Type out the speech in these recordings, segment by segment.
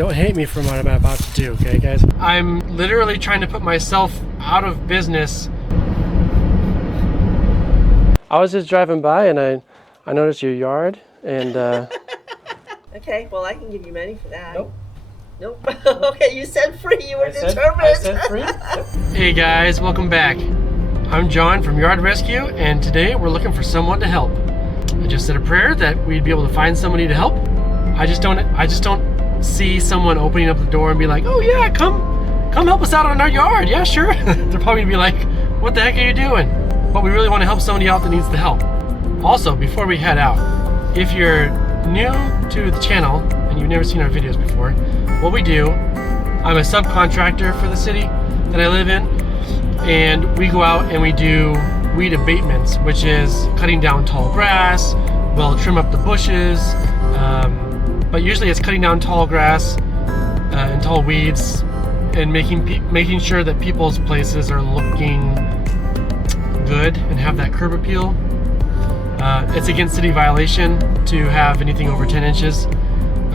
don't hate me for what I'm about to do, okay, guys? I'm literally trying to put myself out of business. I was just driving by and I noticed your yard and Okay, well I can give you money for that. Nope. Nope. Okay, you said free. You were determined. I said free. Yep. Hey guys, welcome back. I'm John from Yard Rescue, and today we're looking for someone to help. I just said a prayer that we'd be able to find somebody to help. I just don't see someone opening up the door and be like, oh yeah, come help us out on our yard. Yeah, sure. They're probably gonna be like, what the heck are you doing? But we really want to help somebody out that needs the help. Also, before we head out, if you're new to the channel and you've never seen our videos before, what we do, I'm a subcontractor for the city that I live in, and we go out and we do weed abatements, which is cutting down tall grass. We'll trim up the bushes, but usually it's cutting down tall grass and tall weeds and making sure that people's places are looking good and have that curb appeal. It's against city violation to have anything over 10 inches,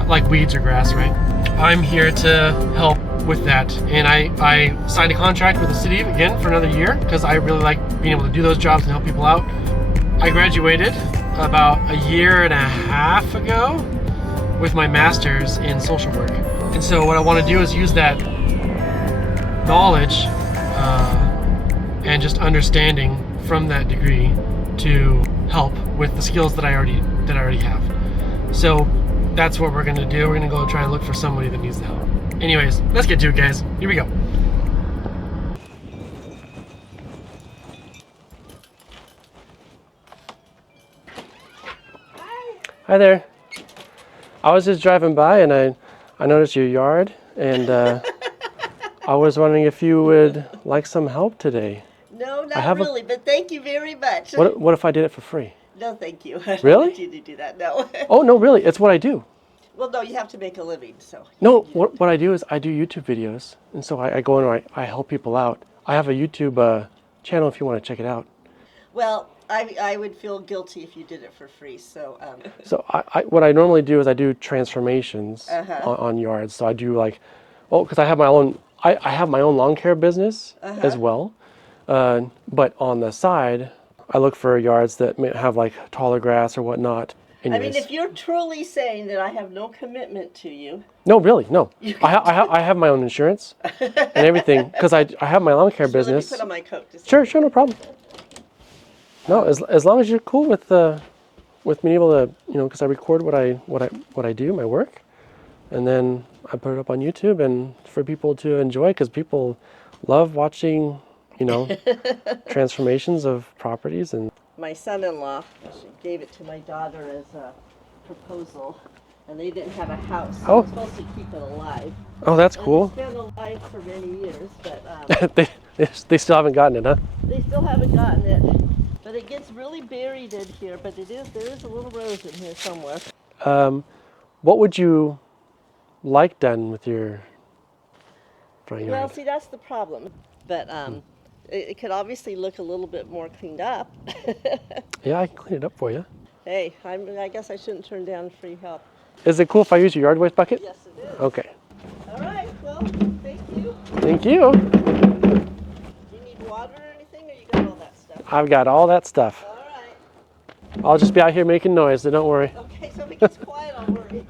like weeds or grass, right? I'm here to help with that, and I signed a contract with the city again for another year because I really like being able to do those jobs and help people out. I graduated about a year and a half ago with my master's in social work, and so what I want to do is use that knowledge and just understanding from that degree to help with the skills that I already have. So that's what we're gonna do. We're gonna go try and look for somebody that needs the help. Anyways, let's get to it, guys. Here we go. Hi there. I was just driving by and I noticed your yard, and I was wondering if you would like some help today. No, not really, but thank you very much. What if I did it for free? No, thank you. I don't Really? want you to do that, no. Oh, no, really. It's what I do. Well, no, you have to make a living, so. No, what I do is I do YouTube videos, and so I go and I help people out. I have a YouTube channel if you want to check it out. Well, I would feel guilty if you did it for free, so. So what I normally do is I do transformations on yards. So I do like, because I have my own, I have my own lawn care business as well. But on the side, I look for yards that may have like taller grass or whatnot. Anyways. I mean, if you're truly saying that I have no commitment to you. No, really, no. I have my own insurance and everything because I have my lawn care business. Let me put on my coat. Sure, no problem. No, as long as you're cool with being able to, because I record what I do, my work, and then I put it up on YouTube and for people to enjoy, because people love watching, transformations of properties. And my son-in-law gave it to my daughter as a proposal, and they didn't have a house. So I'm supposed to keep it alive. Oh, that's cool. It's been alive for many years, but they still haven't gotten it, huh? They still haven't gotten it, but it gets really buried in here. But there is a little rose in here somewhere. What would you like done with your front yard? Well, see, that's the problem. But it could obviously look a little bit more cleaned up. Yeah, I can clean it up for you. Hey, I guess I shouldn't turn down free help. Is it cool if I use your yard waste bucket? Yes, it is. Okay. All right, well, thank you. Thank you. Do you need water or anything, or you got all that stuff? I've got all that stuff. All right. I'll just be out here making noise, so don't worry. Okay, so if it gets quiet, I'll worry.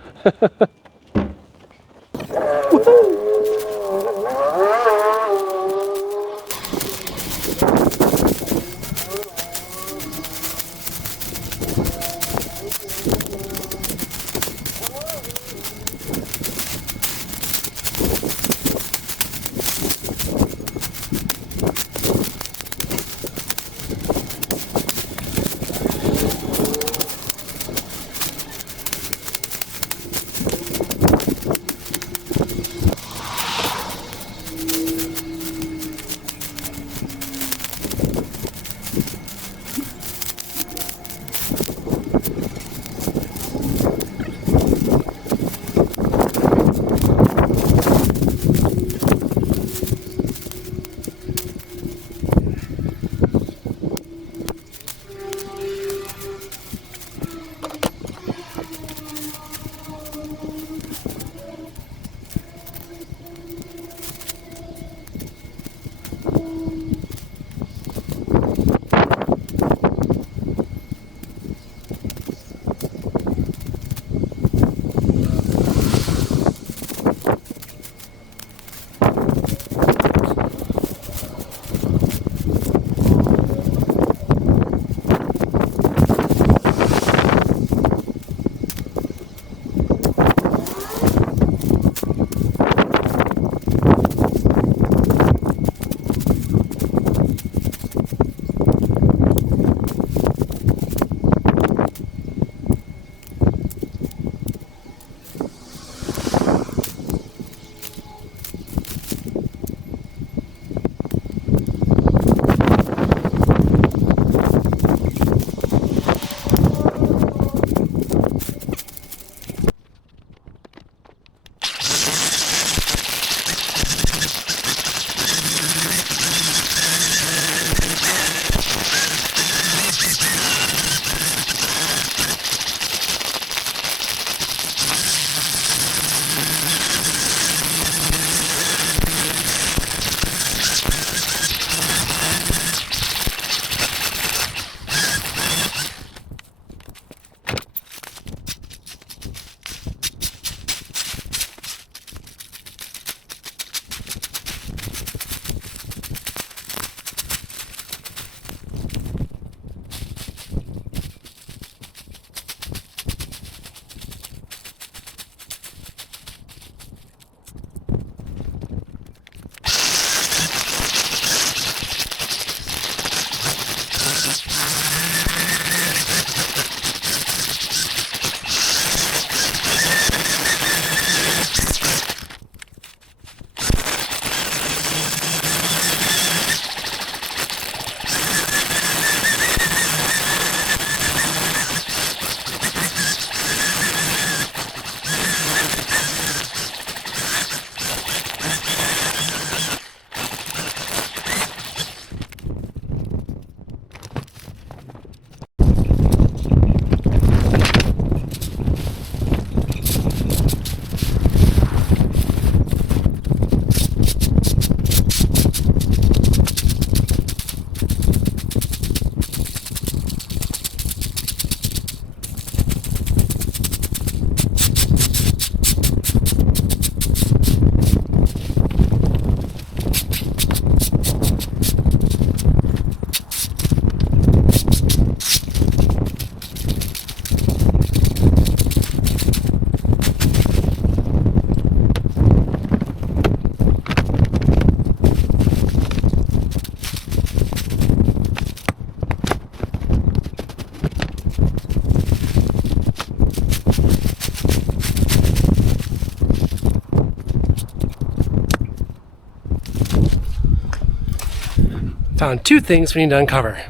Found two things we need to uncover.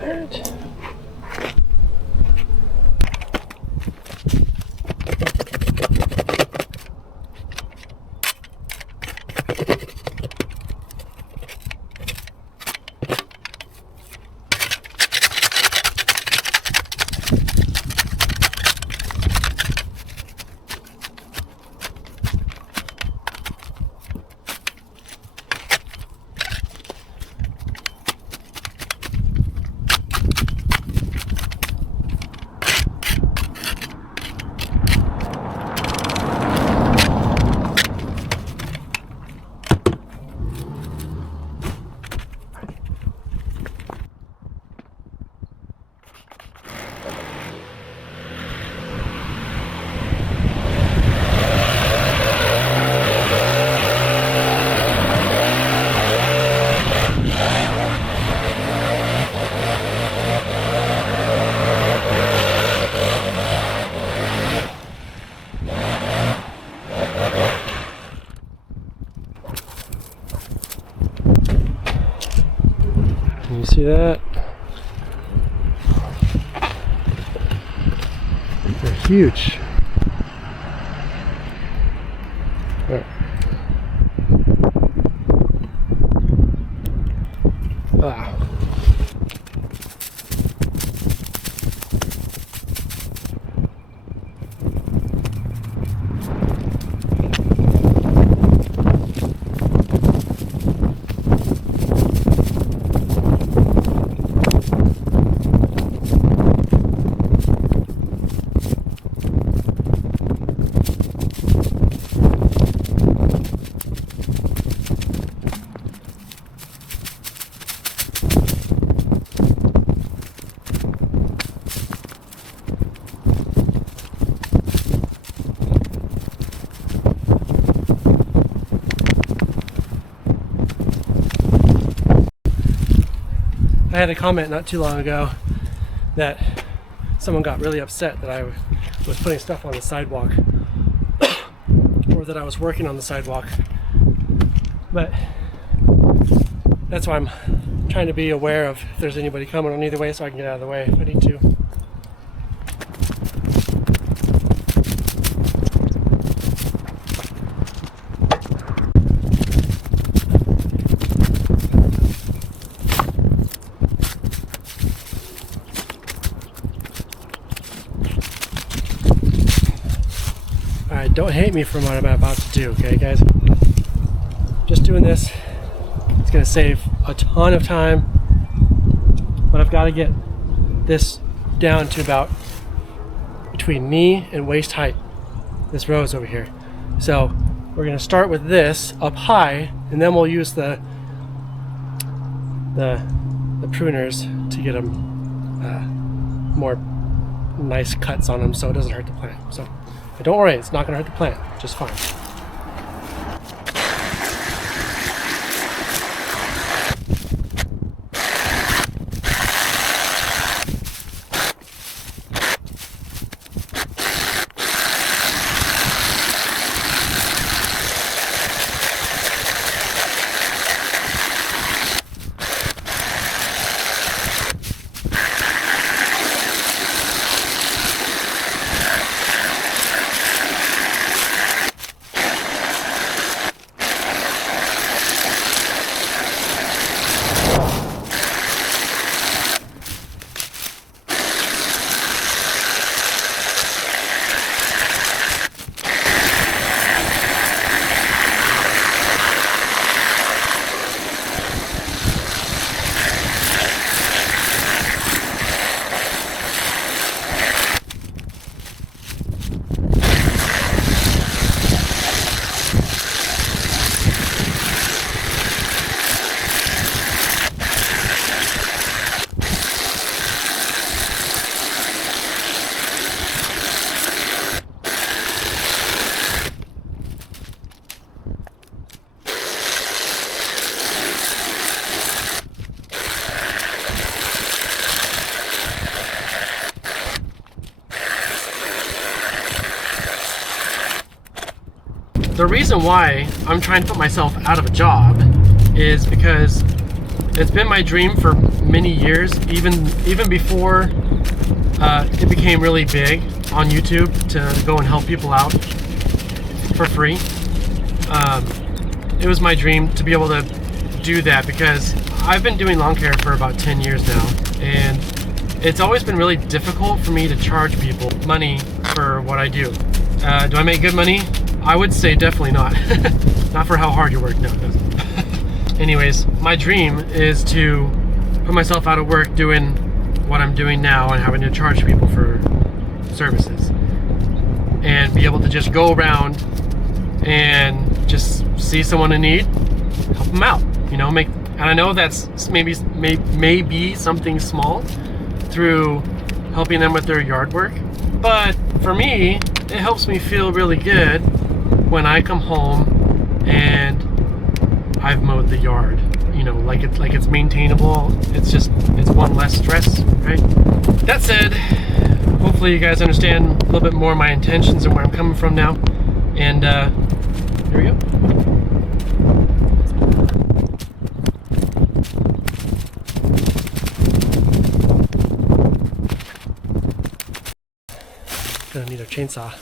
Alright. You see that? They're huge. Right. Ah. I had a comment not too long ago that someone got really upset that I was putting stuff on the sidewalk or that I was working on the sidewalk. But that's why I'm trying to be aware of if there's anybody coming on either way so I can get out of the way if I need to. Alright, don't hate me for what I'm about to do, okay guys? Just doing this, it's going to save a ton of time, but I've got to get this down to about between knee and waist height, this rose over here. So we're going to start with this up high, and then we'll use the pruners to get them more nice cuts on them so it doesn't hurt the plant. So but don't worry, it's not going to hurt the plant, just fine. The reason why I'm trying to put myself out of a job is because it's been my dream for many years, even before it became really big on YouTube, to go and help people out for free. It was my dream to be able to do that because I've been doing lawn care for about 10 years now, and it's always been really difficult for me to charge people money for what I do. Do I make good money? I would say definitely not. Not for how hard you work, no it doesn't. Anyways, my dream is to put myself out of work doing what I'm doing now and having to charge people for services, and be able to just go around and just see someone in need, help them out, you know, and I know that's maybe something small through helping them with their yard work, but for me, it helps me feel really good when I come home and I've mowed the yard, you know, like it's maintainable. It's one less stress, right? That said, hopefully you guys understand a little bit more my intentions and where I'm coming from now, and here we go. Gonna need a chainsaw.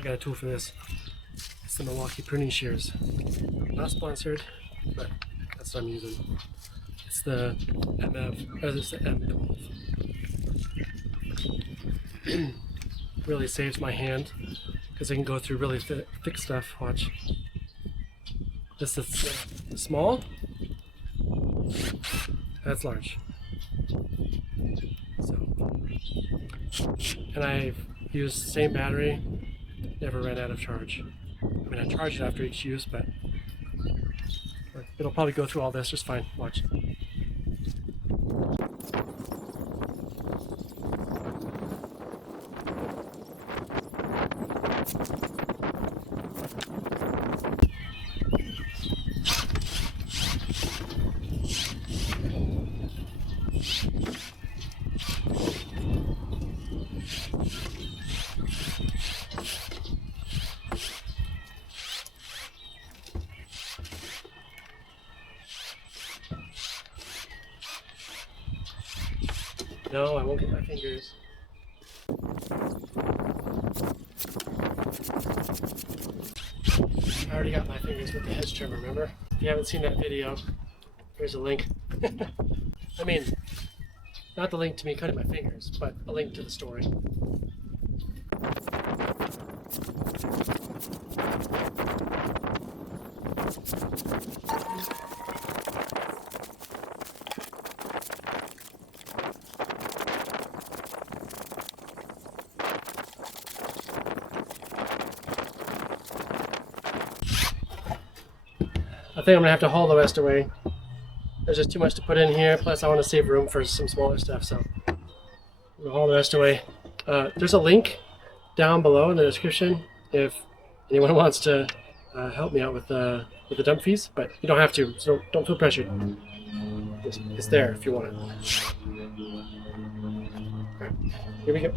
Got a tool for this. It's the Milwaukee pruning shears. Not sponsored, but that's what I'm using. It's the MF, or it's the M12. Really saves my hand because I can go through really thick stuff. Watch. This is small. That's large. So, and I've used the same battery. Never ran out of charge. I mean, I charge it after each use, but it'll probably go through all this just fine. Watch. No, I won't get my fingers. I already got my fingers with the hedge trimmer, remember? If you haven't seen that video, here's a link. I mean, not the link to me cutting my fingers, but a link to the story. I think I'm gonna have to haul the rest away. There's just too much to put in here, plus I want to save room for some smaller stuff, so I'm gonna haul the rest away. There's a link down below in the description if anyone wants to help me out with the dump fees, but you don't have to, so don't feel pressured. It's there if you want it. Alright, here we go.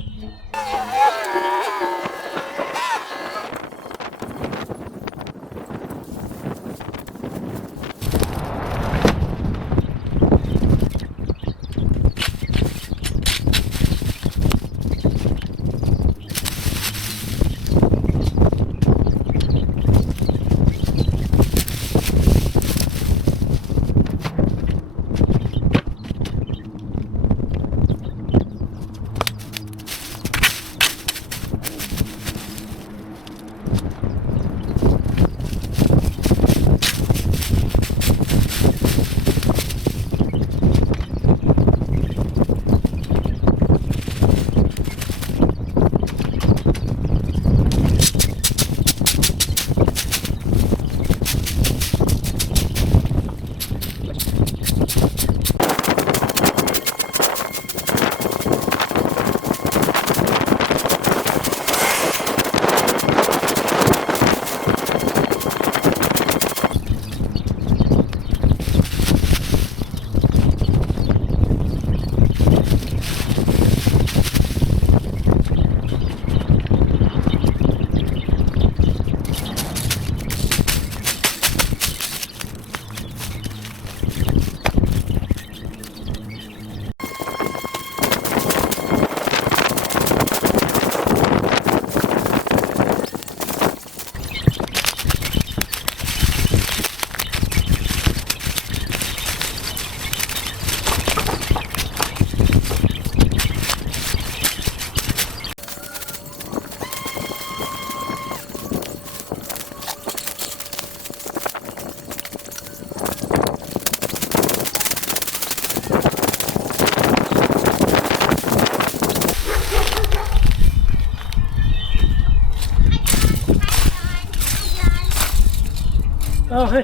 Oh, hey.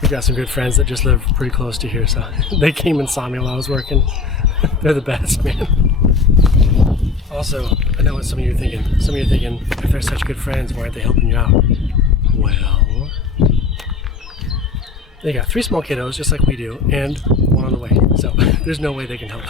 We got some good friends that just live pretty close to here, so they came and saw me while I was working. They're the best, man. Also, I know what some of you are thinking. Some of you are thinking, if they're such good friends, why aren't they helping you out? Well, they got 3 small kiddos, just like we do, and 1 on the way. So there's no way they can help.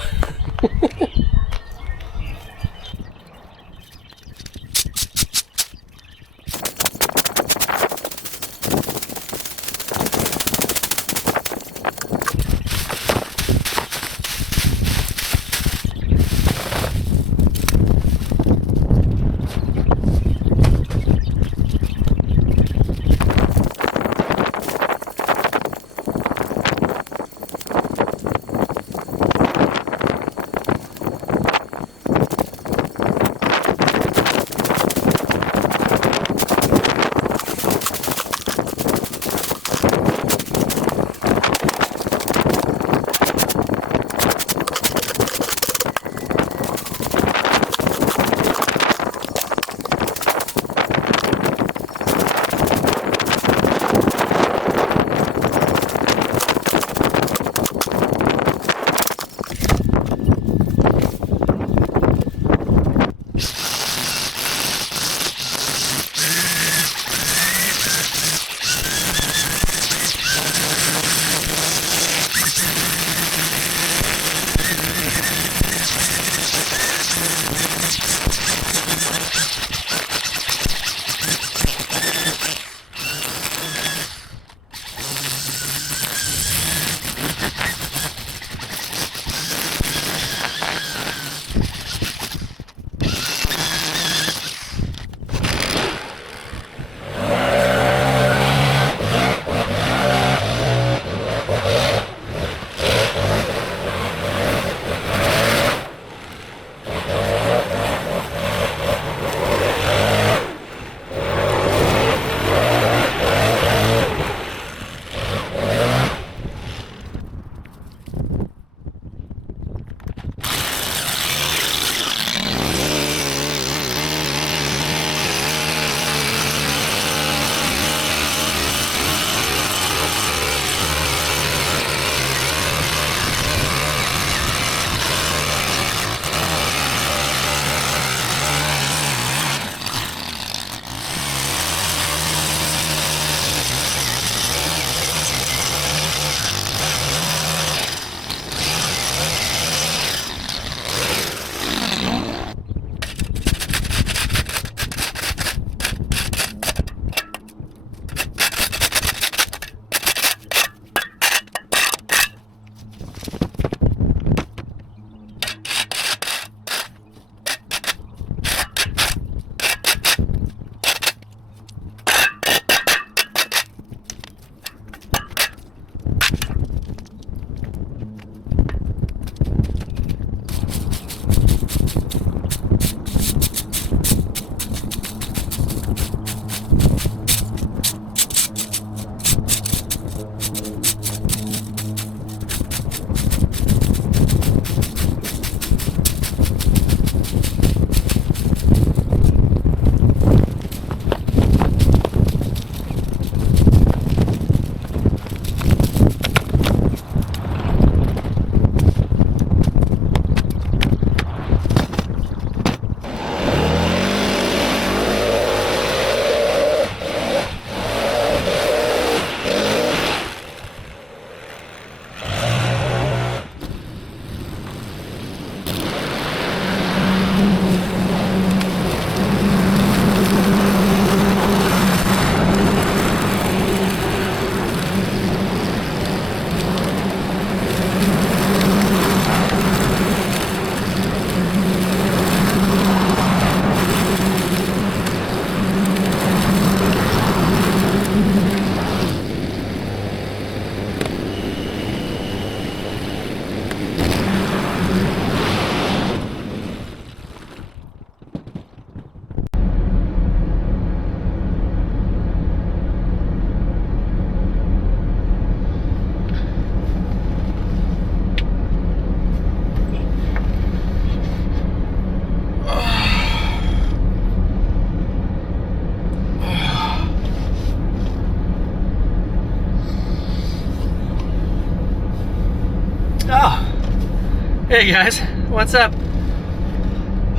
Hey guys, what's up?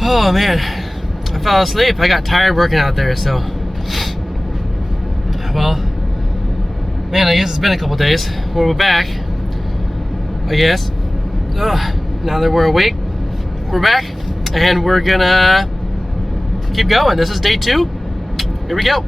Oh man, I fell asleep. I got tired working out there, so. Well, man, I guess it's been a couple days. Well, we're back, I guess. Now that we're awake, we're back, and we're gonna keep going. This is day 2. Here we go.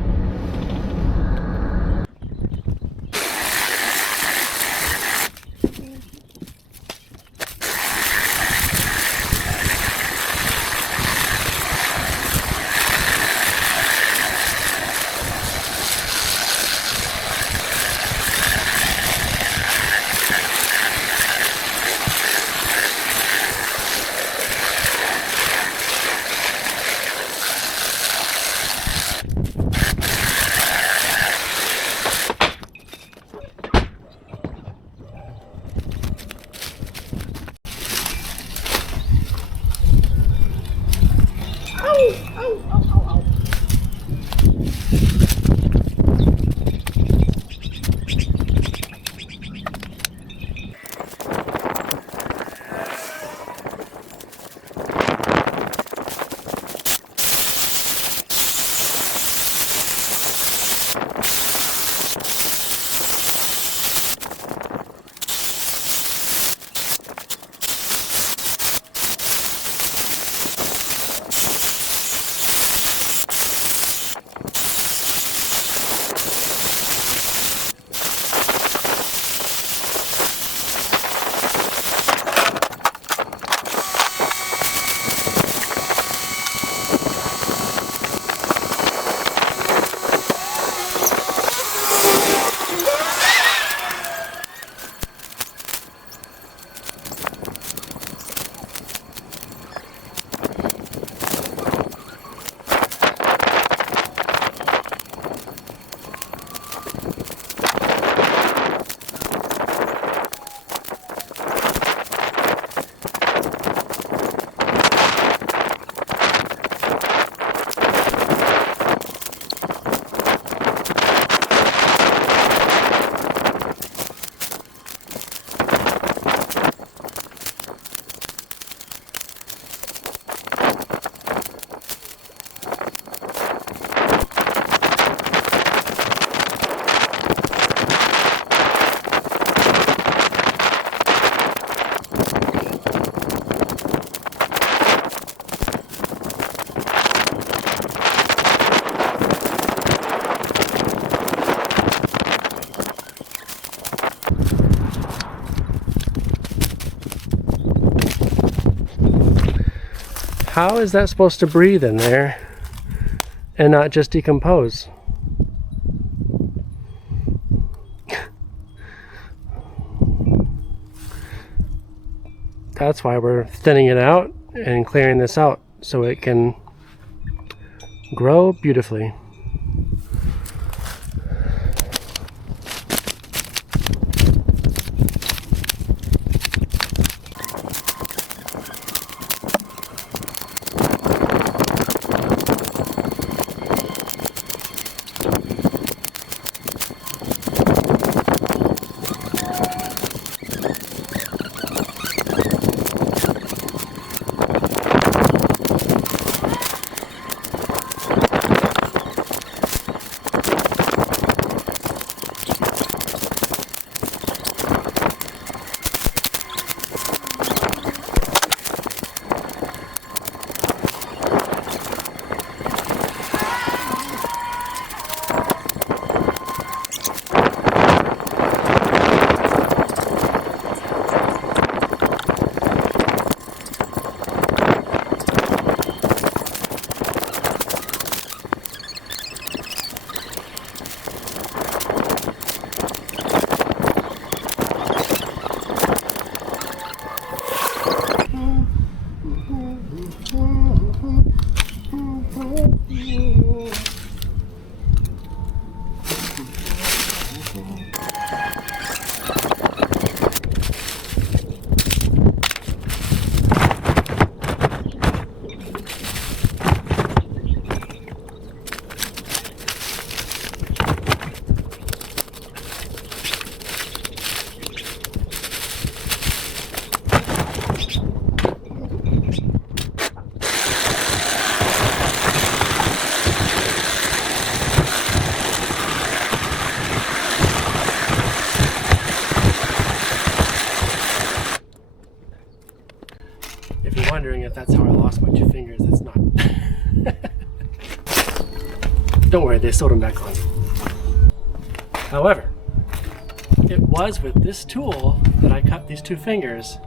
How is that supposed to breathe in there and not just decompose? That's why we're thinning it out and clearing this out so it can grow beautifully. if that's how I lost my 2 fingers. That's not. Don't worry, they sewed them back on. However, it was with this tool that I cut these 2 fingers.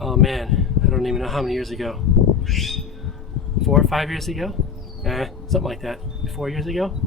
Oh man, I don't even know how many years ago. 4 or 5 years ago? Something like that. 4 years ago?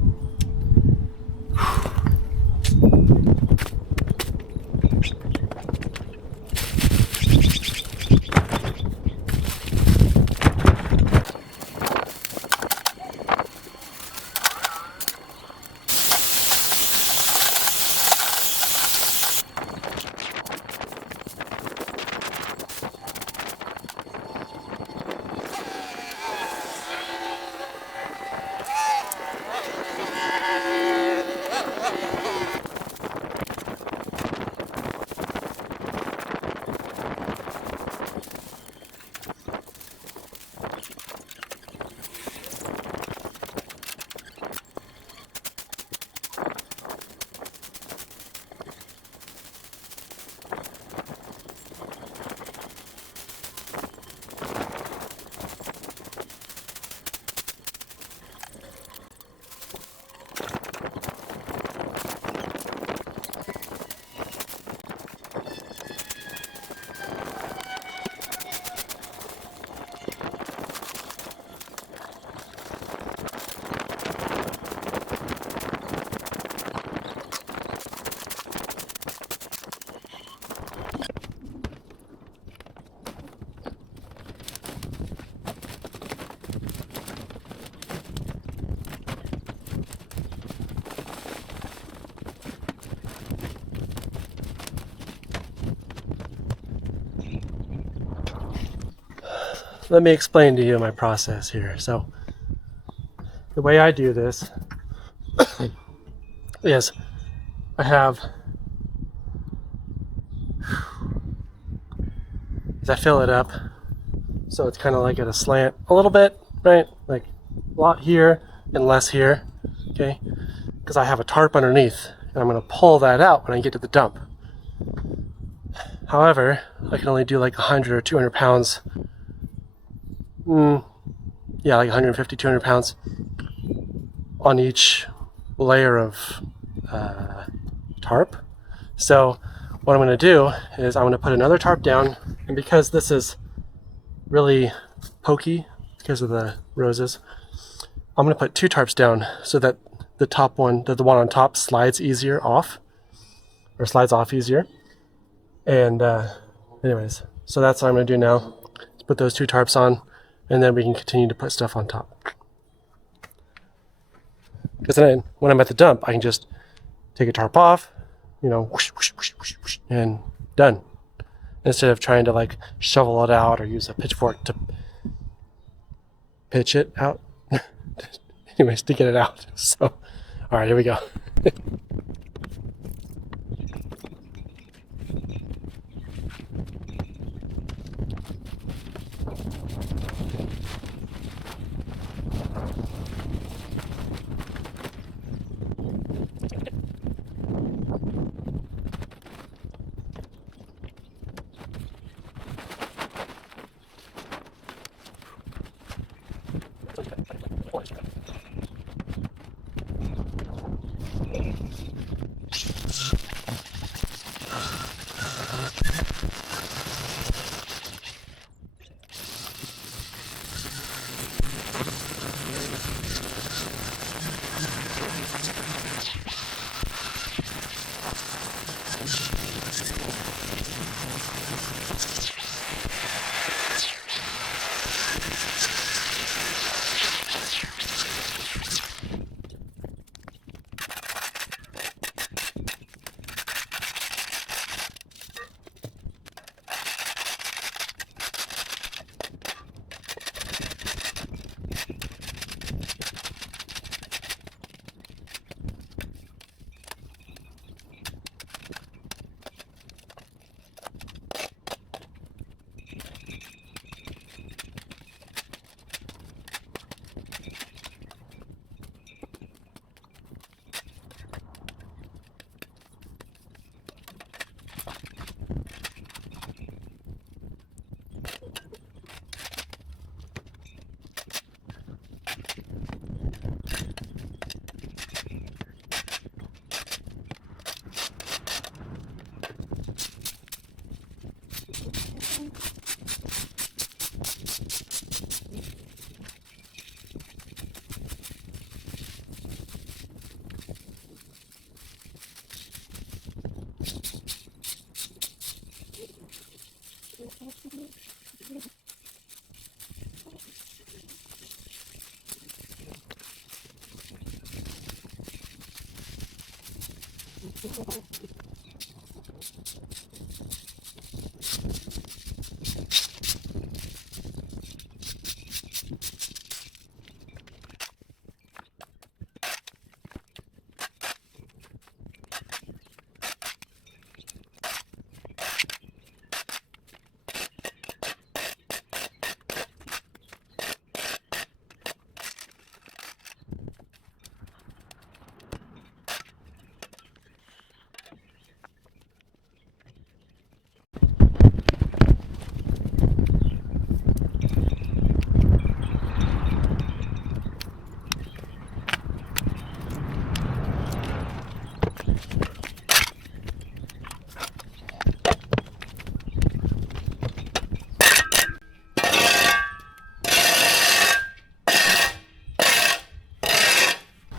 Let me explain to you my process here. So the way I do this is I fill it up so it's kind of like at a slant a little bit, right? Like a lot here and less here, okay? Because I have a tarp underneath and I'm going to pull that out when I get to the dump. However, I can only do like 100 or 200 pounds. Yeah, like 150, 200 pounds on each layer of tarp. So what I'm going to do is I'm going to put another tarp down, and because this is really pokey because of the roses, I'm going to put 2 tarps down so that the top one, the one on top, slides easier off, or slides off easier. And anyways, so that's what I'm going to do now. Let's put those 2 tarps on, and then we can continue to put stuff on top. Because then when I'm at the dump, I can just take a tarp off, you know, whoosh, whoosh, whoosh, whoosh, whoosh, and done. Instead of trying to like shovel it out or use a pitchfork to pitch it out. Anyways, to get it out. So, all right, here we go.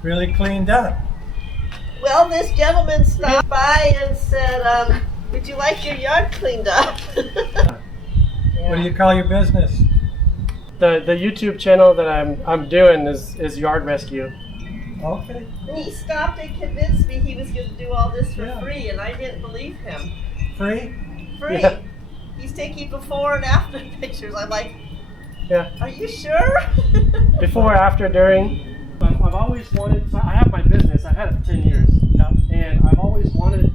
Really cleaned up. Well, this gentleman stopped by and said, would you like your yard cleaned up? What do you call your business? The YouTube channel that I'm doing is Yard Rescue. Okay. And he stopped and convinced me he was going to do all this for Yeah. free, and I didn't believe him. Free? Free. Yeah. He's taking before and after pictures. I'm like, Yeah. are you sure? Before, after, during. I've always wanted, so I have my business, I've had it for 10 years, and I've always wanted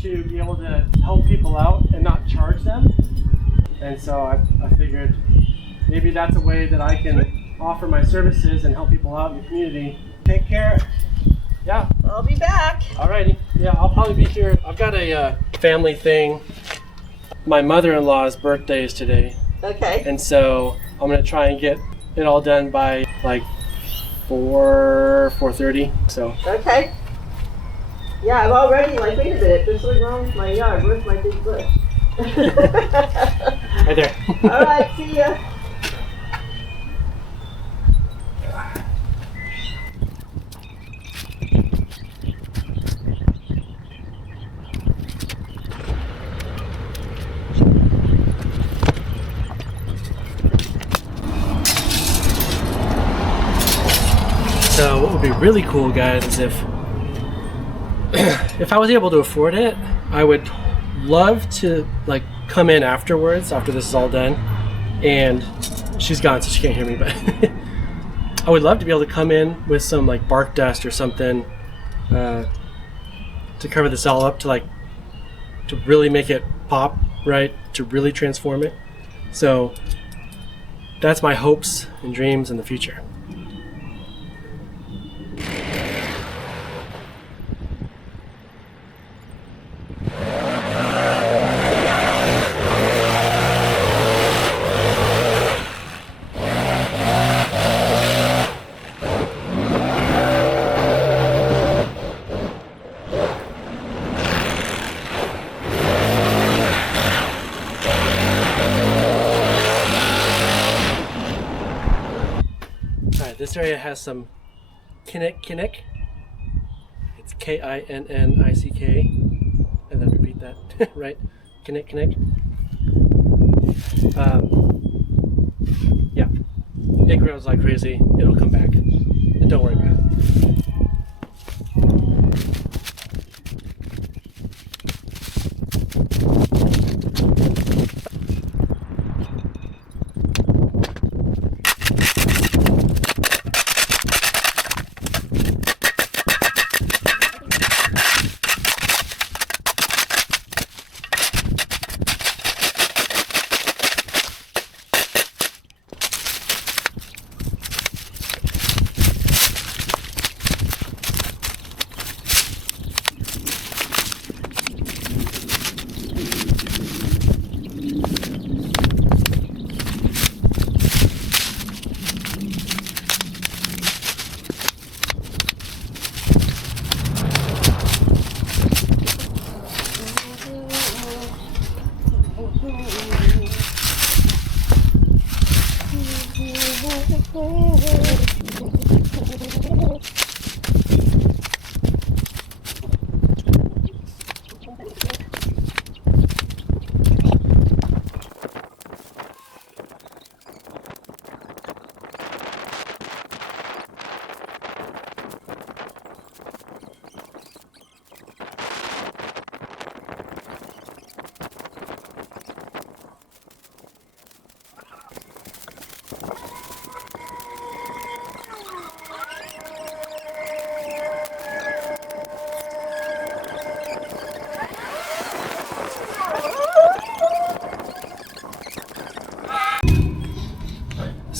to be able to help people out and not charge them, and so I figured maybe that's a way that I can offer my services and help people out in the community. Take care. Yeah. I'll be back. Alrighty. Yeah, I'll probably be here. I've got a family thing. My mother-in-law's birthday is today, Okay. and so I'm going to try and get it all done by like 4:30. So. Okay. Yeah, I'm already like, wait a minute, there's something wrong with my yard. Where's my big bush? Right there. All right, see ya. So what would be really cool, guys, is if I was able to afford it, I would love to like come in afterwards after this is all done. And she's gone, so she can't hear me, but I would love to be able to come in with some like bark dust or something to cover this all up, to really make it pop, right? To really transform it. So that's my hopes and dreams in the future. This area has some kinnick. It's Kinnick, and then repeat that, right? Kinnick. Yeah, it grows like crazy. It'll come back. And don't worry about it.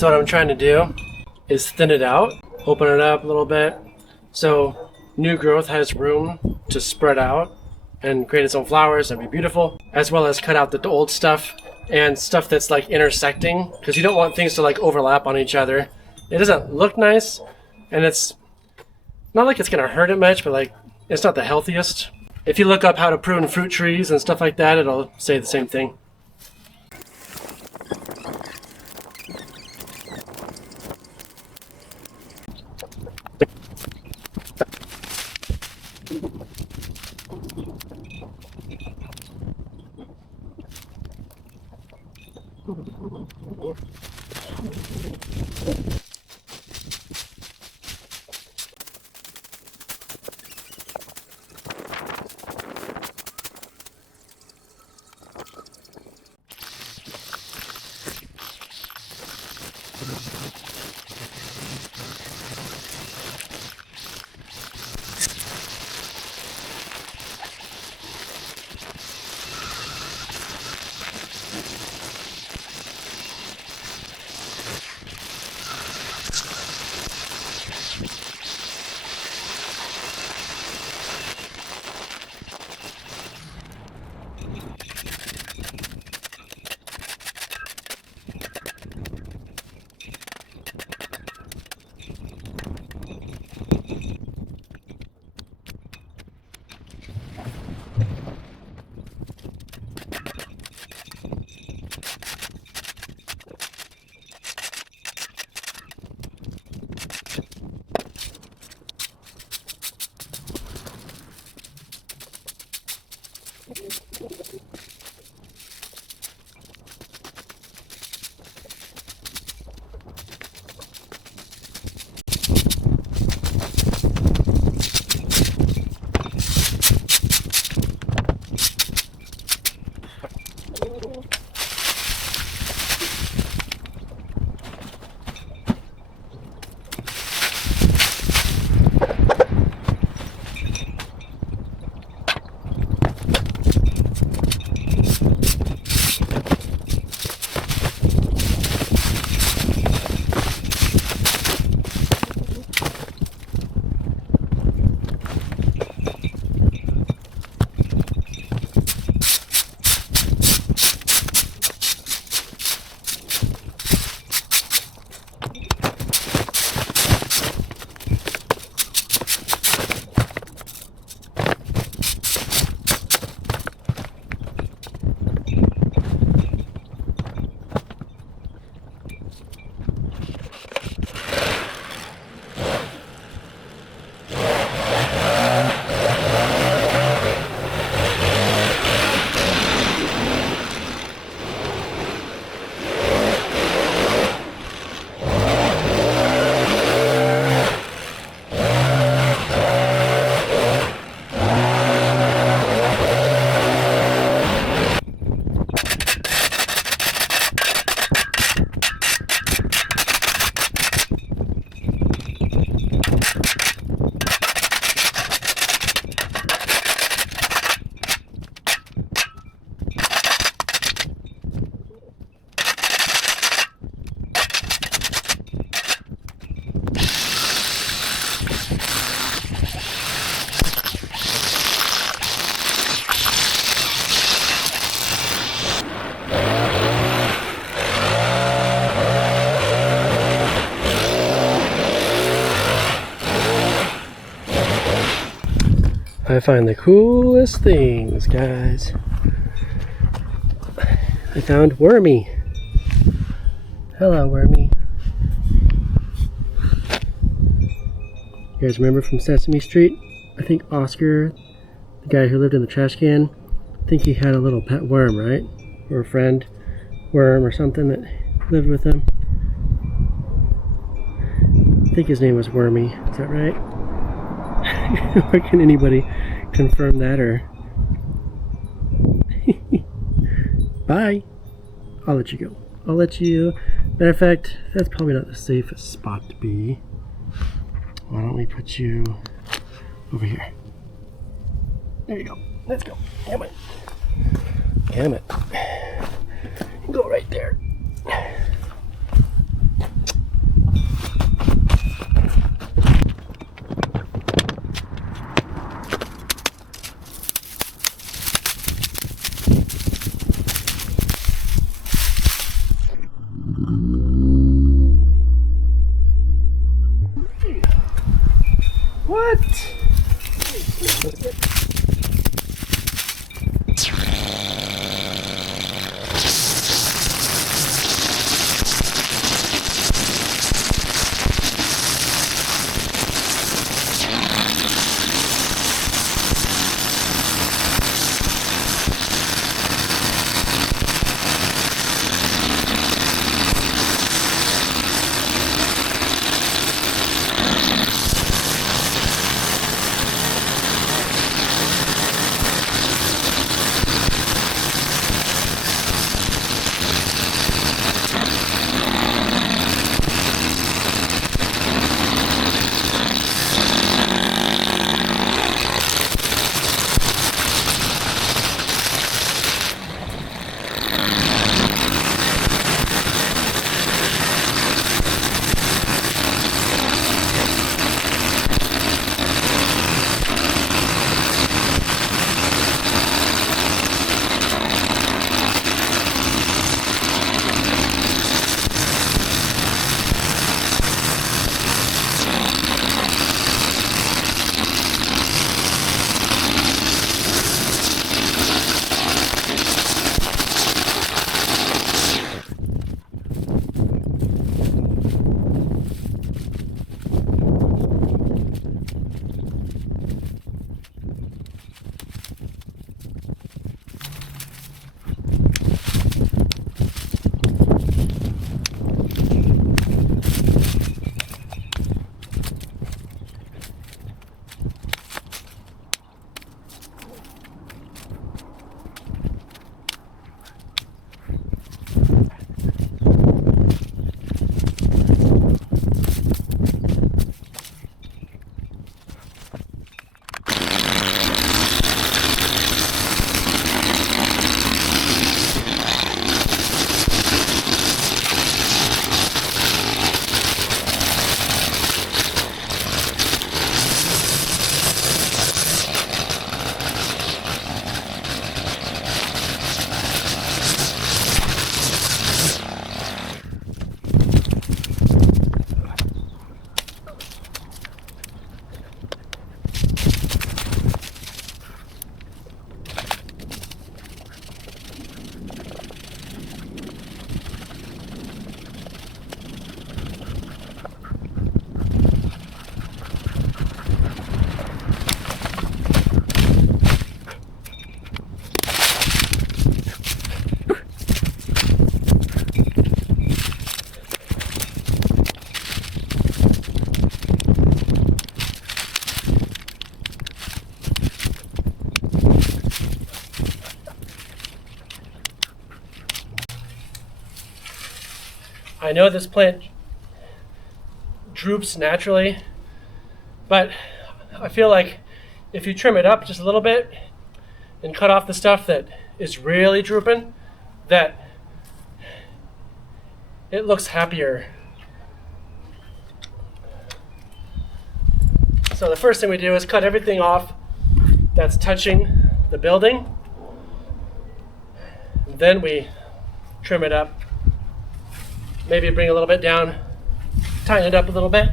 So what I'm trying to do is thin it out, open it up a little bit, so new growth has room to spread out and create its own flowers and be beautiful, as well as cut out the old stuff and stuff that's like intersecting, because you don't want things to like overlap on each other. It doesn't look nice, and it's not like it's gonna hurt it much, but like it's not the healthiest. If you look up how to prune fruit trees and stuff like that, it'll say the same thing. I find the coolest things, guys. I found Wormy. Hello, Wormy. You guys remember from Sesame Street? I think Oscar, the guy who lived in the trash can, I think he had a little pet worm, right? Or a friend worm or something that lived with him. I think his name was Wormy. Is that right? Or can anybody confirm that, or bye. I'll let you go. I'll let you. Matter of fact, that's probably not the safest spot to be. Why don't we put you over here? There you go. Let's go. Come on. Damn it. Go right there. I know this plant droops naturally, but I feel like if you trim it up just a little bit and cut off the stuff that is really drooping, that it looks happier. So the first thing we do is cut everything off that's touching the building. Then we trim it up. Maybe bring a little bit down, tighten it up a little bit.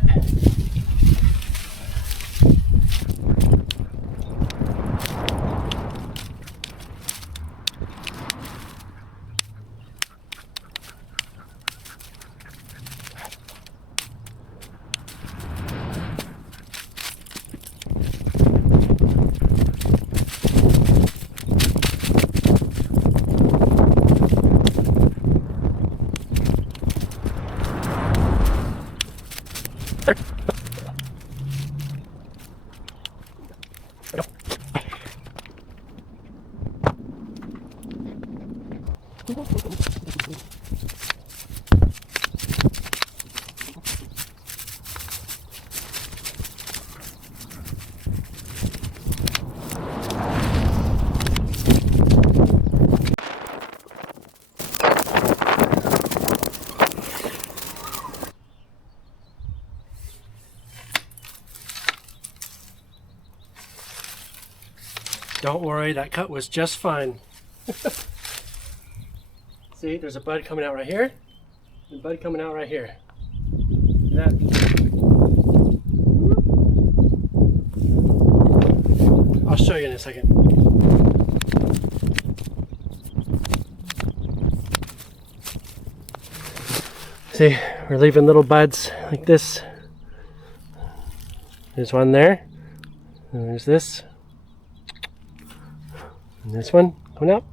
Don't worry, that cut was just fine. See, there's a bud coming out right here, and a bud coming out right here. That. I'll show you in a second. See, we're leaving little buds like this. There's one there, and there's this. And this one coming out.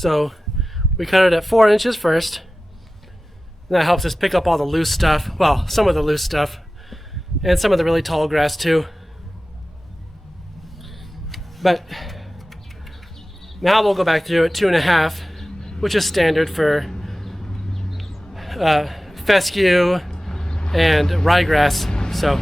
So we cut it at 4 inches first. And that helps us pick up all the loose stuff. Well, some of the loose stuff. And some of the really tall grass too. But now we'll go back through at 2.5, which is standard for fescue and ryegrass. So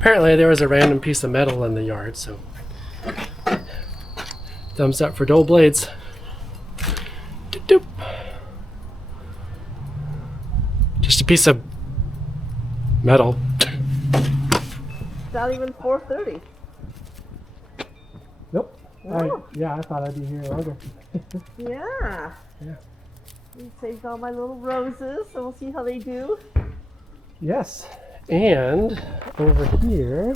Apparently there was a random piece of metal in the yard, so thumbs up for dull blades. Doop. Just a piece of metal. It's not even 4:30. Nope. Oh. I thought I'd be here longer. Yeah. Yeah. We saved all my little roses, so we'll see how they do. Yes. And over here.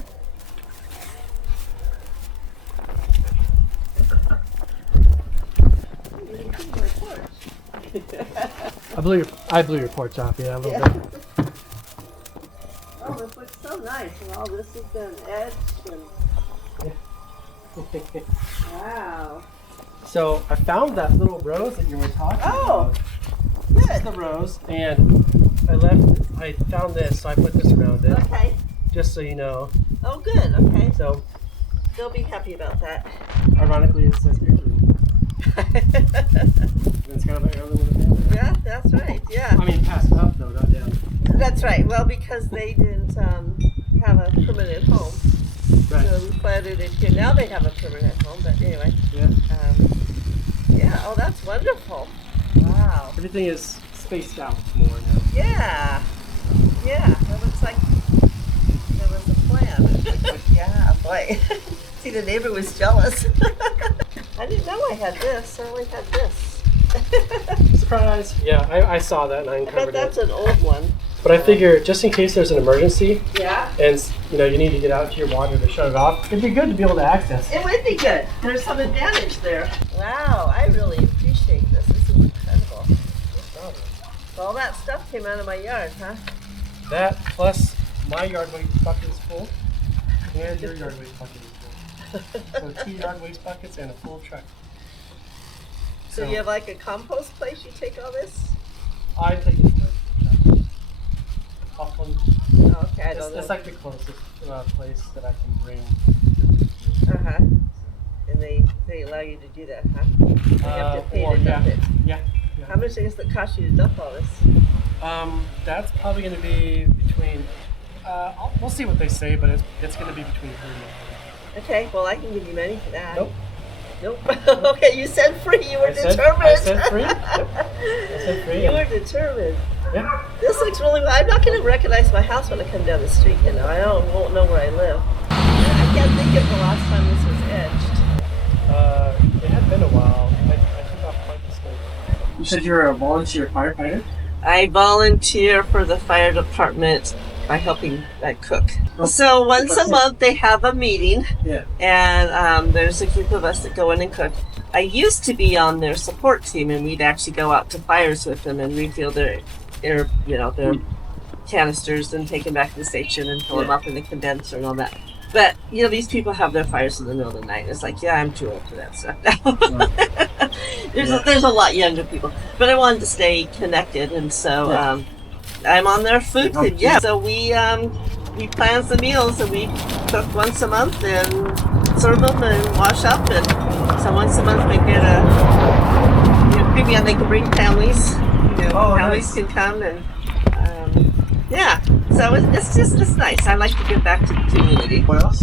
I blew your porch off, yeah, a little bit. Oh, this looks so nice, and all this has been edged and wow. So I found that little rose that you were talking about. Good. This is the rose, and I found this, so I put this around it. Okay. Just so you know. Oh, good. Okay. So, They'll be happy about that. ironically, it says heirloom. It's kind of an heirloom in the family. Yeah, that's right. Yeah. I mean, passed up though, not down. That's right. Well, because they didn't have a permanent home. Right. So we planted it here. Now they have a permanent home, but anyway. Yeah. Yeah. Oh, that's wonderful. Wow. Everything is spaced out more now. Yeah. Yeah. That looks like there was a plan. Yeah, boy. See, the neighbor was jealous. I didn't know I had this. I only had this. Surprise! Yeah, I saw that and I I bet uncovered that's it. an old one. But I figure just in case there's an emergency Yeah. and you need to get out to your water to shut it off, it'd be good to be able to access it. It would be good. There's some advantage there. Wow, I really appreciate this. This is incredible. So all that stuff came out of my yard, huh? That plus my yard waste bucket is full and your yard waste bucket is full. So 2 yard waste buckets and a full truck. So you have like a compost place you take all this? I take it to the Hoffman. Oh, okay, I don't know. It's like the closest place that I can bring. Uh-huh. And they allow you to do that, huh? You have to pay to dump it. Yeah. How much does it cost you to dump all this? That's probably going to be between. We'll see what they say, but it's going to be between 3 and 4. Okay, well I can give you money for that. Nope. Nope. Okay, you said free. You were determined. I said free. Yep. I said free. You were determined. Yeah. This looks really well. I'm not going to recognize my house when I come down the street, you know. Won't know where I live. I can't think of the last time this was edged. It had been a while. I took off quite the snow. You said you were a volunteer firefighter? I volunteer for the fire department by helping cook. So once a month they have a meeting, Yeah. and there's a group of us that go in and cook. I used to be on their support team, and we'd actually go out to fires with them and refill their canisters and take them back to the station and fill them up in the condenser and all that. But these people have their fires in the middle of the night. It's like, yeah, I'm too old for that stuff now. There's a lot younger people, but I wanted to stay connected, and so I'm on their food team. Yeah, so we plan the meals, and we cook once a month and serve them and wash up, and so once a month they get a premium. They can bring families. Families can come, and so it's nice. I like to give back to the community. What else?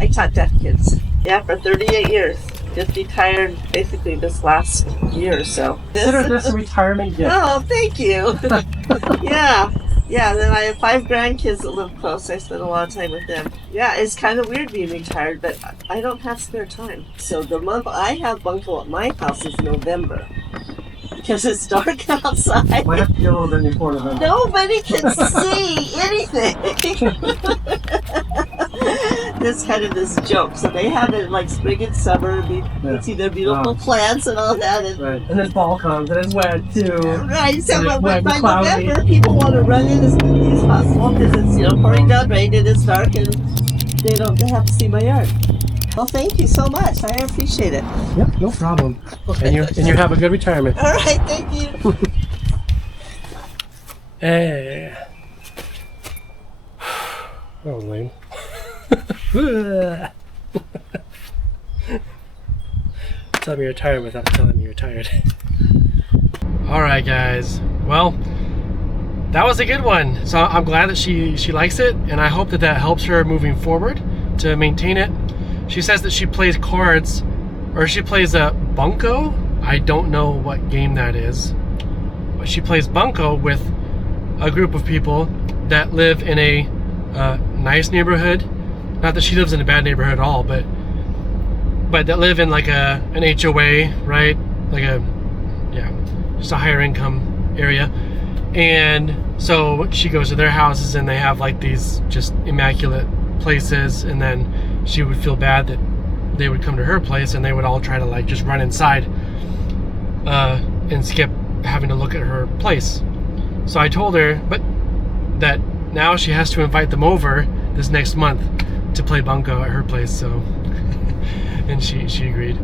I taught deaf kids. Yeah, for 38 years. Just retired basically this last year or so. Consider this a retirement gift. Oh, thank you. Yeah. Then I have 5 grandkids that live close. I spend a lot of time with them. Yeah, it's kind of weird being retired, but I don't have spare time. So the month I have Bunko at my house is November. Because it's dark outside. Might have to be a little bit before November. Nobody can see anything. This kind of this joke. So they have it like spring and summer. You can see their beautiful plants and all that. And, Right. And then fall comes and it's wet too. right. So And by it's cloudy. November, people want to run in as quickly as possible because it's pouring down rain and it's dark and they have to see my yard. Well, thank you so much. I appreciate it. Yep, no problem. And you have a good retirement. All right. Thank you. Hey. That was lame. Tell me you're tired without telling me you're tired. Alright guys, well, that was a good one. So I'm glad that she likes it, and I hope that that helps her moving forward to maintain it. She says that she plays cards, or she plays a Bunko. I don't know what game that is, but she plays Bunko with a group of people that live in a nice neighborhood. Not that she lives in a bad neighborhood at all, but that live in like an HOA, right? Like just a higher income area. And so she goes to their houses, and they have like these just immaculate places, and then she would feel bad that they would come to her place and they would all try to like just run inside and skip having to look at her place. So I told her that now she has to invite them over this next month to play Bunko at her place. So and she agreed.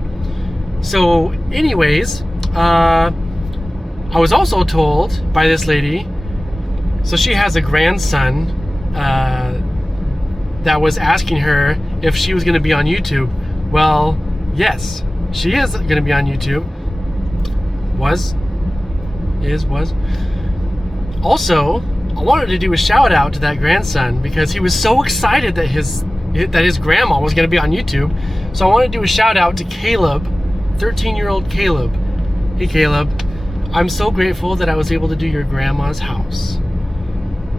So anyways, I was also told by this lady, so she has a grandson that was asking her if she was going to be on YouTube. Well, yes, she is going to be on YouTube. Was. Also, I wanted to do a shout out to that grandson because he was so excited that his grandma was going to be on YouTube. So I want to do a shout out to Caleb, 13-year-old Caleb. Hey Caleb, I'm so grateful that I was able to do your grandma's house.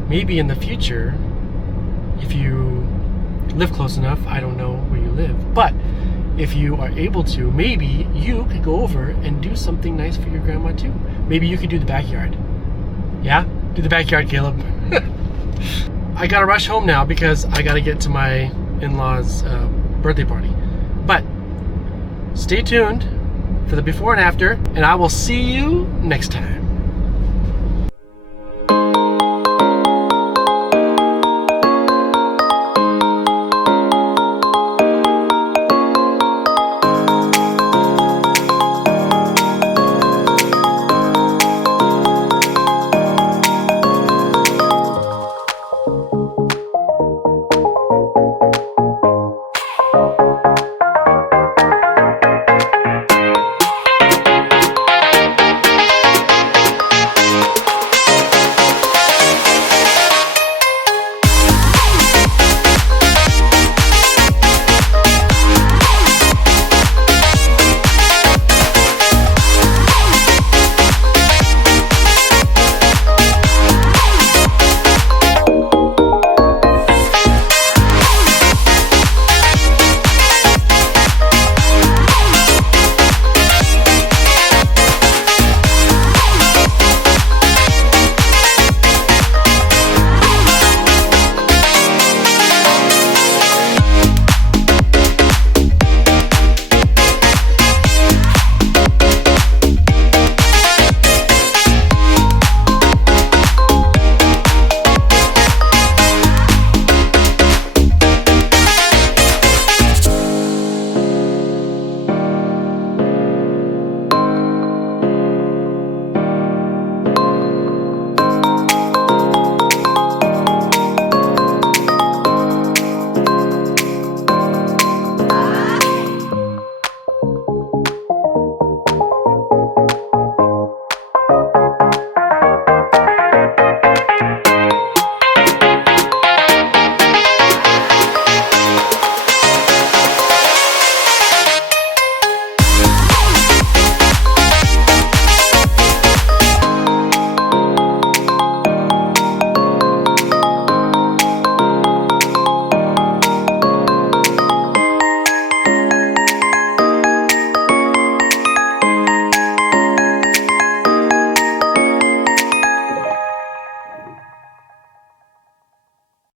Maybe in the future, if you live close enough, I don't know where you live, but if you are able to, maybe you could go over and do something nice for your grandma too. Maybe you could do the backyard. Yeah? Do the backyard, Caleb. I gotta rush home now because I gotta get to my in-laws' birthday party. But stay tuned for the before and after, and I will see you next time.